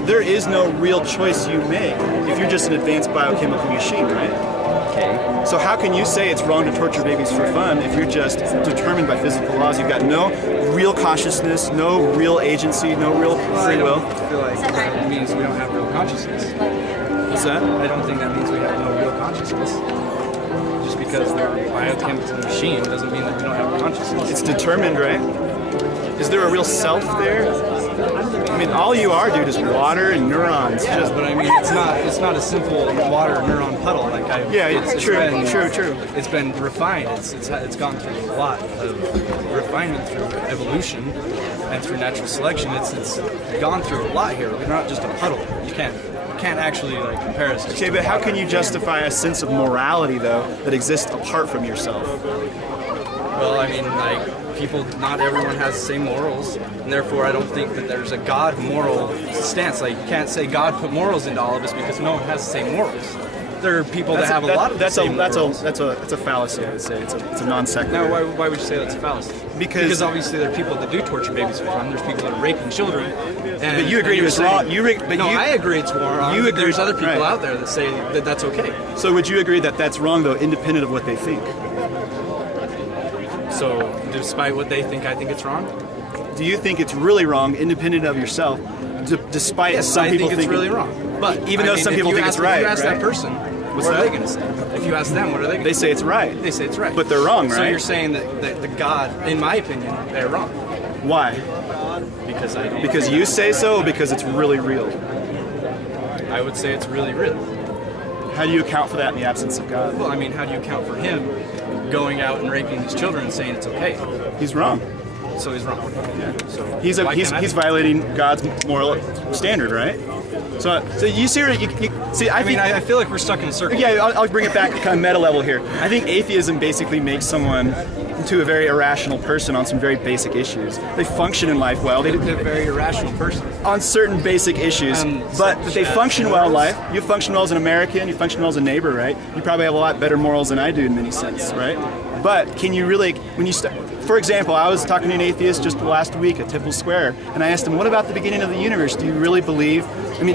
There is no real choice you make if you're just an advanced biochemical machine, right? Okay. So how can you say it's wrong to torture babies for fun if you're just determined by physical laws? You've got no real consciousness, no real agency, no real free will. I feel like that means we don't have real consciousness. What's that? I don't think that means we have no real consciousness. Just because we're a biochemical machine doesn't mean that we don't have consciousness. It's determined, right? Is there a real self there? I mean, all you are, dude, is water and neurons. Yeah, but I mean, it's not a simple water neuron puddle. Like True. It's been refined. It's gone through a lot of refinement through evolution and through natural selection. It's gone through a lot here. We're not just a puddle. You can't actually like compare us. Okay, but how can you justify a sense of morality though that exists apart from yourself? Well, I mean, like, not everyone has the same morals, and therefore I don't think that there's a God moral stance. Like, you can't say God put morals into all of us because no one has the same morals. There are people that have a lot of the same morals. That's a fallacy, I would say. It's a non sequitur. Now, why would you say that's a fallacy? Because obviously there are people that do torture babies for fun. There's people that are raping children. But you agree it's wrong. I agree it's wrong. You agree, there's other people out there that say that that's okay. So would you agree that that's wrong, though, independent of what they think? So, despite what they think, I think it's wrong? Do you think it's really wrong, independent of yourself, despite some people think it's really wrong? But even though some people think it's right, if you ask that person, what are they going to say? If you ask them, what are they going to say? They say it's right. They say it's right. But they're wrong, right? So you're saying that the God, in my opinion, they're wrong. Why? Because I don't. Because you say so, or because it's really real? I would say it's really real. How do you account for that in the absence of God? Well, I mean, how do you account for him going out and raping these children and saying it's okay? He's wrong. So he's wrong. Yeah. So he's violating God's moral standard, right? So you see, I feel like we're stuck in a circle. Yeah, I'll bring it back to kind of meta level here. I think atheism basically makes someone into a very irrational person on some very basic issues. They function in life well. They're a very irrational person on certain basic issues, but they function well in life. You function well as an American. You function well as a neighbor, right? You probably have a lot better morals than I do in many sense, right? But can you really, when you start, for example, I was talking to an atheist just last week at Temple Square, and I asked him, what about the beginning of the universe? Do you really believe,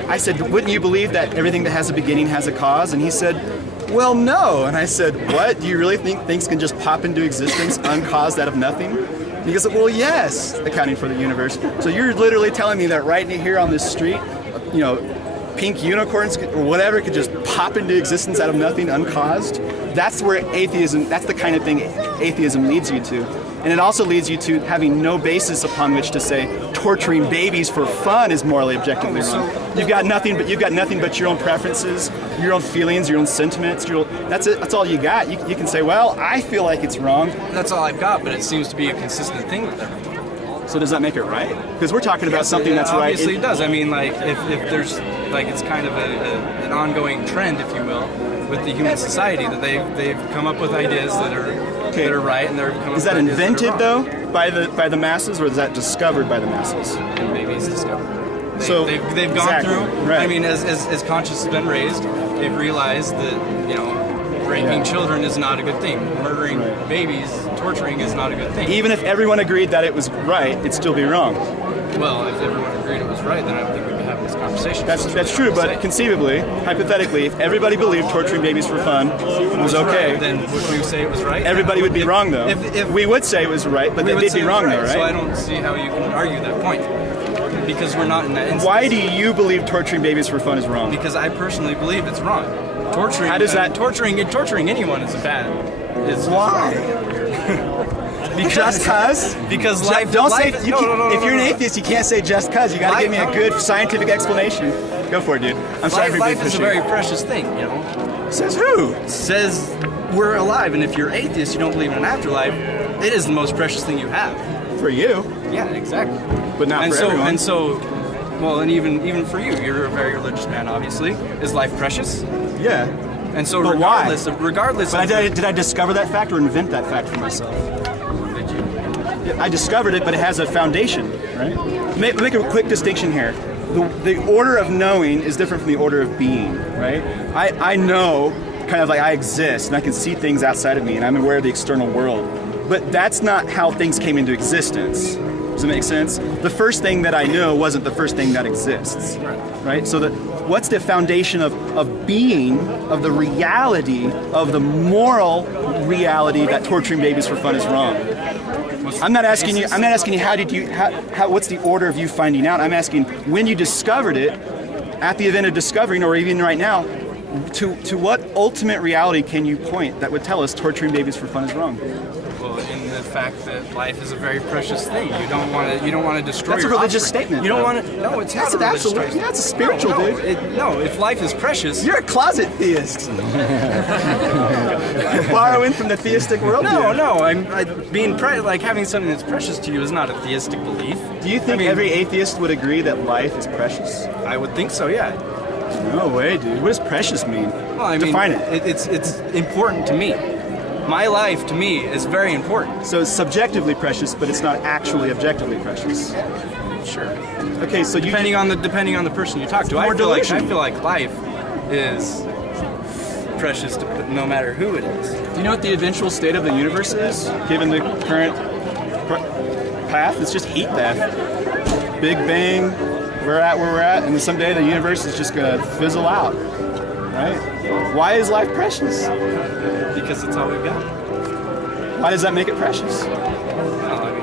I said, wouldn't you believe that everything that has a beginning has a cause? And he said, well, no. And I said, what? Do you really think things can just pop into existence uncaused out of nothing? And he goes, well, yes, accounting for the universe. So you're literally telling me that right here on this street, pink unicorns or whatever could just pop into existence out of nothing uncaused? That's where atheism, that's the kind of thing atheism leads you to. And it also leads you to having no basis upon which to say torturing babies for fun is morally objectively wrong. You've got nothing but your own preferences, your own feelings, your own sentiments. That's it. That's all you got. You can say, well, I feel like it's wrong. That's all I've got, but it seems to be a consistent thing with everyone. So does that make it right? Because we're talking about something that's right. Obviously it does. I mean, like, if there's, like, it's kind of an ongoing trend, if you will, with the human society, that they've come up with ideas that are right, and they're coming up with ideas that are wrong. Is that invented, though, by the masses, or is that discovered by the masses? And maybe it's discovered. They've gone exactly, through. Right. I mean, as conscience has been raised, they've realized that raping children is not a good thing. Murdering babies, torturing is not a good thing. Even if everyone agreed that it was right, it'd still be wrong. Well, if everyone agreed it was right, then I don't think we'd be having this conversation. That's true, but conceivably, hypothetically, if everybody believed torturing babies for fun was okay, then would we say it was right? Everybody would be wrong, though. If we would say it was right, but they'd be wrong, though, right? So I don't see how you can argue that point. Because we're not in that instance. Why do you believe torturing babies for fun is wrong? Because I personally believe it's wrong. Torturing. How does that? Torturing anyone is bad. Why? Just cause? Because life. Don't say. If you're an atheist, you can't say just cause. You got to give me a good scientific explanation. Go for it, dude. I'm sorry for being pushy. Life is a very precious thing, Says who? Says we're alive, and if you're atheist, you don't believe in an afterlife. It is the most precious thing you have. For you. Yeah, exactly. But not for everyone. And even for you, you're a very religious man, obviously. Is life precious? Yeah. And so but regardless why? Did I discover that fact or invent that fact for myself? Did you? I discovered it, but it has a foundation, right? Make a quick distinction here. The order of knowing is different from the order of being, right? I know, kind of like I exist, and I can see things outside of me, and I'm aware of the external world. But that's not how things came into existence. Does it make sense? The first thing that I know wasn't the first thing that exists, right? So what's the foundation of being, of the reality, of the moral reality that torturing babies for fun is wrong? I'm not asking you what's the order of you finding out? I'm asking when you discovered it, at the event of discovering, or even right now, to what ultimate reality can you point that would tell us torturing babies for fun is wrong? Well, in the fact that life is a very precious thing. You don't want to destroy. That's a religious statement. You don't want to. No, it's not a religious statement. Yeah, it's a spiritual, dude. If life is precious, you're a closet theist. Borrowing from the theistic world. No. Having something that's precious to you is not a theistic belief. Do you think every atheist would agree that life is precious? I would think so. Yeah. No way, dude. What does precious mean? Well, define it. It's important to me. My life, to me, is very important. So it's subjectively precious, but it's not actually objectively precious. Sure. Okay, so depending on the person you talk to, I feel like life is precious no matter who it is. Do you know what the eventual state of the universe is, given the current path? It's just heat death. Big Bang. We're at where we're at, and someday the universe is just gonna fizzle out, right? Why is life precious? Because it's all we've got. Why does that make it precious?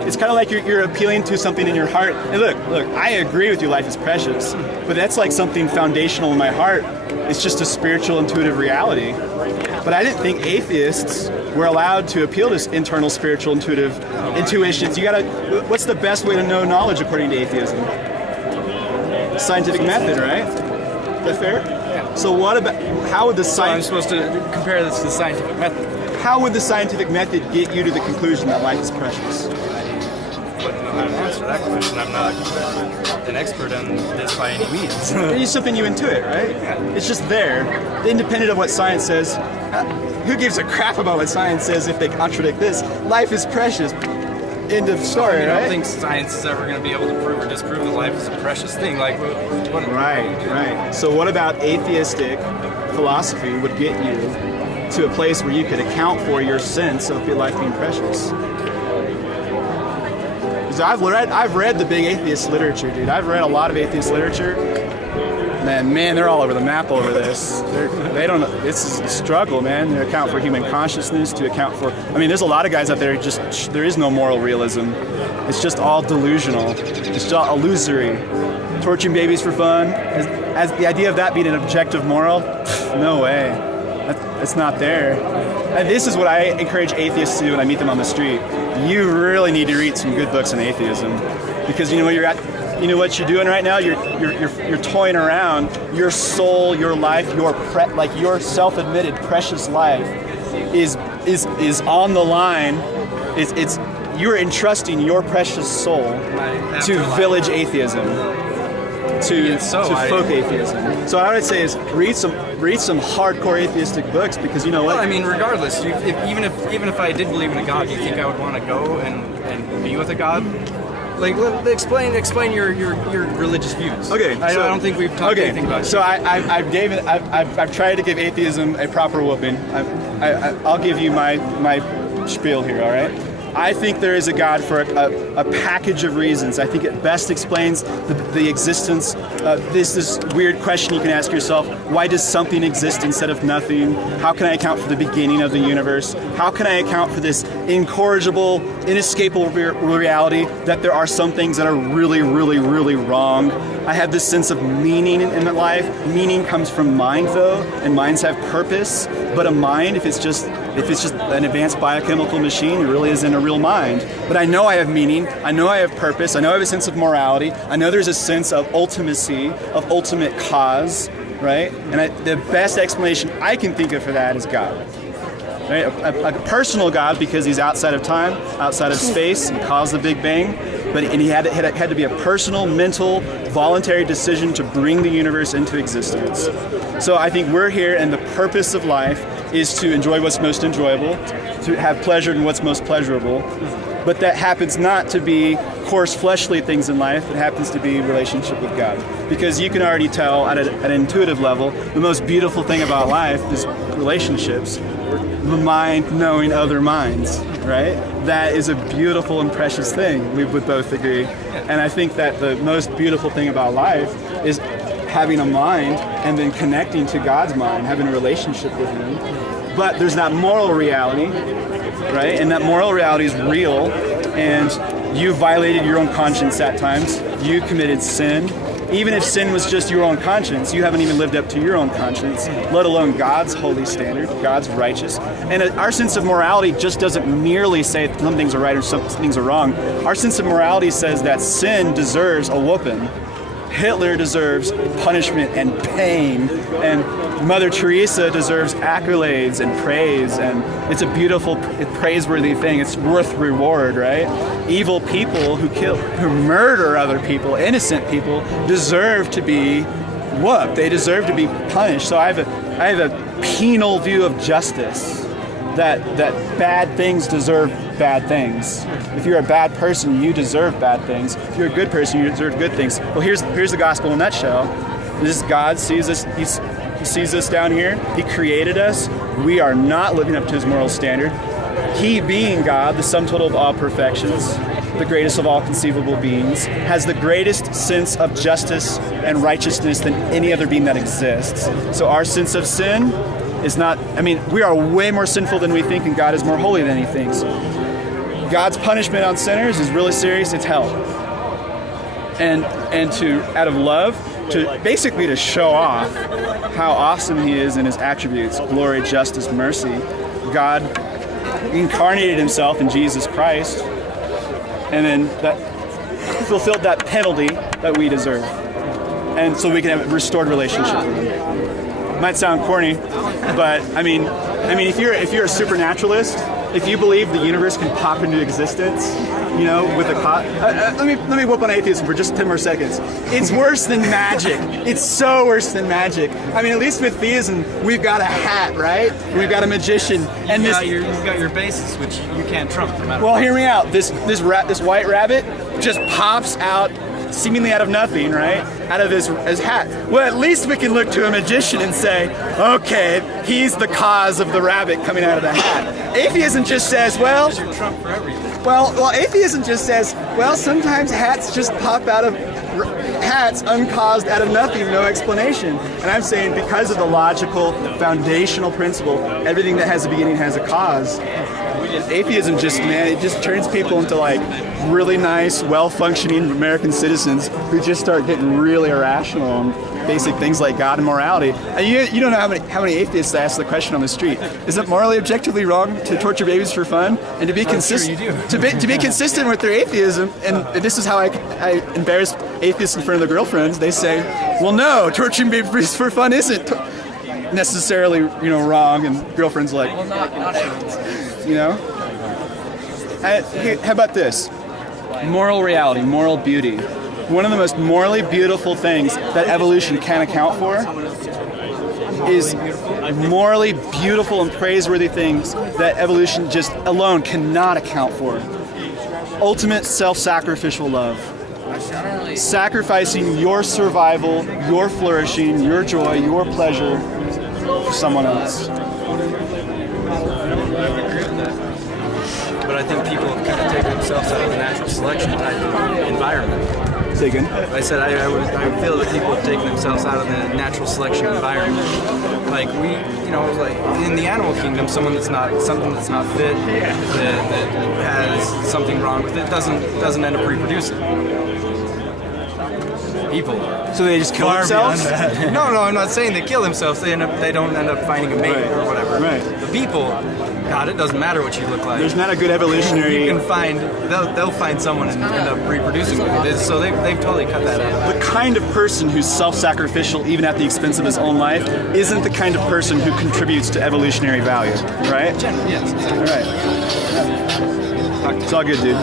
It's kind of like you're appealing to something in your heart. And look, I agree with you, life is precious, but that's like something foundational in my heart. It's just a spiritual, intuitive reality. But I didn't think atheists were allowed to appeal to internal, spiritual, intuitive intuitions. What's the best way to know knowledge according to atheism? Scientific method, right? Is that fair? Yeah. So how would the science... So I'm supposed to compare this to the scientific method. How would the scientific method get you to the conclusion that life is precious? I wouldn't know how to answer that question. I'm not an expert on this by any means. It's something you intuit, right? Yeah. It's just there, independent of what science says. Who gives a crap about what science says if they contradict this? Life is precious. End of story, right? I don't think science is ever going to be able to prove or disprove that life is a precious thing. Right. So what about atheistic philosophy would get you to a place where you could account for your sense of life being precious? Because I've read the big atheist literature, dude. I've read a lot of atheist literature. Man, they're all over the map over this. They don't. This is a struggle, man. To account for human consciousness, to account for. There's a lot of guys out there. There is no moral realism. It's just all delusional. It's just all illusory. Torturing babies for fun. As the idea of that being an objective moral, no way. It's not there. And this is what I encourage atheists to do when I meet them on the street. You really need to read some good books on atheism, because you know what you're doing right now? You're toying around. Your soul, your life, your self-admitted precious life is on the line. You're entrusting your precious soul to village atheism, to folk atheism. So what I would say is read some hardcore atheistic books, because you know what? Well, regardless, even if I did believe in a God, do you think I would want to go and be with a God? Explain your religious views. Okay, I don't think we've talked anything about it. So I've tried to give atheism a proper whooping. I'll give you my spiel here. All right. I think there is a God for a package of reasons. I think it best explains the existence. This weird question you can ask yourself: why does something exist instead of nothing? How can I account for the beginning of the universe? How can I account for this incorrigible, inescapable reality that there are some things that are really, really, really wrong? I have this sense of meaning in my life. Meaning comes from mind, though, and minds have purpose. But a mind, if it's just an advanced biochemical machine, it really isn't a real mind. But I know I have meaning. I know I have purpose. I know I have a sense of morality. I know there's a sense of ultimacy, of ultimate cause, right? And the best explanation I can think of for that is God. Right? A personal God, because he's outside of time, outside of space, he caused the Big Bang. And he had to be a personal, mental, voluntary decision to bring the universe into existence. So I think we're here, and the purpose of life is to enjoy what's most enjoyable, to have pleasure in what's most pleasurable. But that happens not to be coarse, fleshly things in life. It happens to be relationship with God. Because you can already tell at an intuitive level, the most beautiful thing about life is relationships. the mind knowing other minds, right? That is a beautiful and precious thing, we would both agree. And I think that the most beautiful thing about life is having a mind and then connecting to God's mind, having a relationship with Him. But there's that moral reality, right? And that moral reality is real, and you violated your own conscience at times. You committed sin. Even if sin was just your own conscience, you haven't even lived up to your own conscience, let alone God's holy standard, God's righteous. And our sense of morality just doesn't merely say some things are right or some things are wrong. Our sense of morality says that sin deserves a whooping. Hitler deserves punishment and pain, and Mother Teresa deserves accolades and praise, and it's a beautiful, praiseworthy thing. It's worth reward, right? Evil people who murder other people, innocent people, deserve to be whooped. They deserve to be punished. So I have a penal view of justice. That bad things deserve bad things. If you're a bad person, you deserve bad things. If you're a good person, you deserve good things. Well, here's the gospel in a nutshell. This is God sees us. He sees us down here. He created us. We are not living up to His moral standard. He, being God, the sum total of all perfections, the greatest of all conceivable beings, has the greatest sense of justice and righteousness than any other being that exists. So our sense of sin is not, we are way more sinful than we think, and God is more holy than He thinks. God's punishment on sinners is really serious. It's hell. And to, out of love, to show off how awesome He is in His attributes, glory, justice, mercy, God incarnated Himself in Jesus Christ, and then that fulfilled that penalty that we deserve. And so we can have a restored relationship with Him. Might sound corny, but if you're a supernaturalist, if you believe the universe can pop into existence, with a let me whoop on atheism for just 10 more seconds. It's worse than magic. It's so worse than magic. At least with theism, we've got a hat, right? We've got a magician, and you've got your basis, which you can't trump. No matter well, hear me out. This white rabbit just pops out, seemingly out of nothing, right? Out of his hat. Well, at least we can look to a magician and say, okay, he's the cause of the rabbit coming out of the hat. Atheism just says, well, Trump for everything. Well, atheism just says, well, sometimes hats just pop out of hats uncaused out of nothing, no explanation. And I'm saying because of the logical, foundational principle, everything that has a beginning has a cause. Atheism it just turns people into really nice, well-functioning American citizens who just start getting really irrational on basic things like God and morality. And you don't know how many atheists ask the question on the street: is it morally objectively wrong to torture babies for fun? And to be consistent, to be consistent with their atheism, and this is how I embarrass atheists in front of their girlfriends. They say, well, no, torturing babies for fun isn't necessarily wrong, and girlfriends are like, well, not how about this? Moral reality, moral beauty. One of the most morally beautiful things that evolution can account for is morally beautiful and praiseworthy things that evolution just alone cannot account for. Ultimate self-sacrificial love. Sacrificing your survival, your flourishing, your joy, your pleasure for someone else. But I think people have kind of taken themselves out of the natural selection type of environment. Say again? I said I feel that people have taken themselves out of the natural selection environment. Like in the animal kingdom, something that's not fit, that has something wrong with it, doesn't end up reproducing. People. So they just kill themselves? No, I'm not saying they kill themselves. They don't end up finding a mate or whatever. Right. The people, God, it doesn't matter what you look like. There's not a good evolutionary. You can find they'll find someone and end up reproducing with it. So they've totally cut that out. The kind of person who's self-sacrificial, even at the expense of his own life, isn't the kind of person who contributes to evolutionary value, right? Yes. All right. It's all good, dude.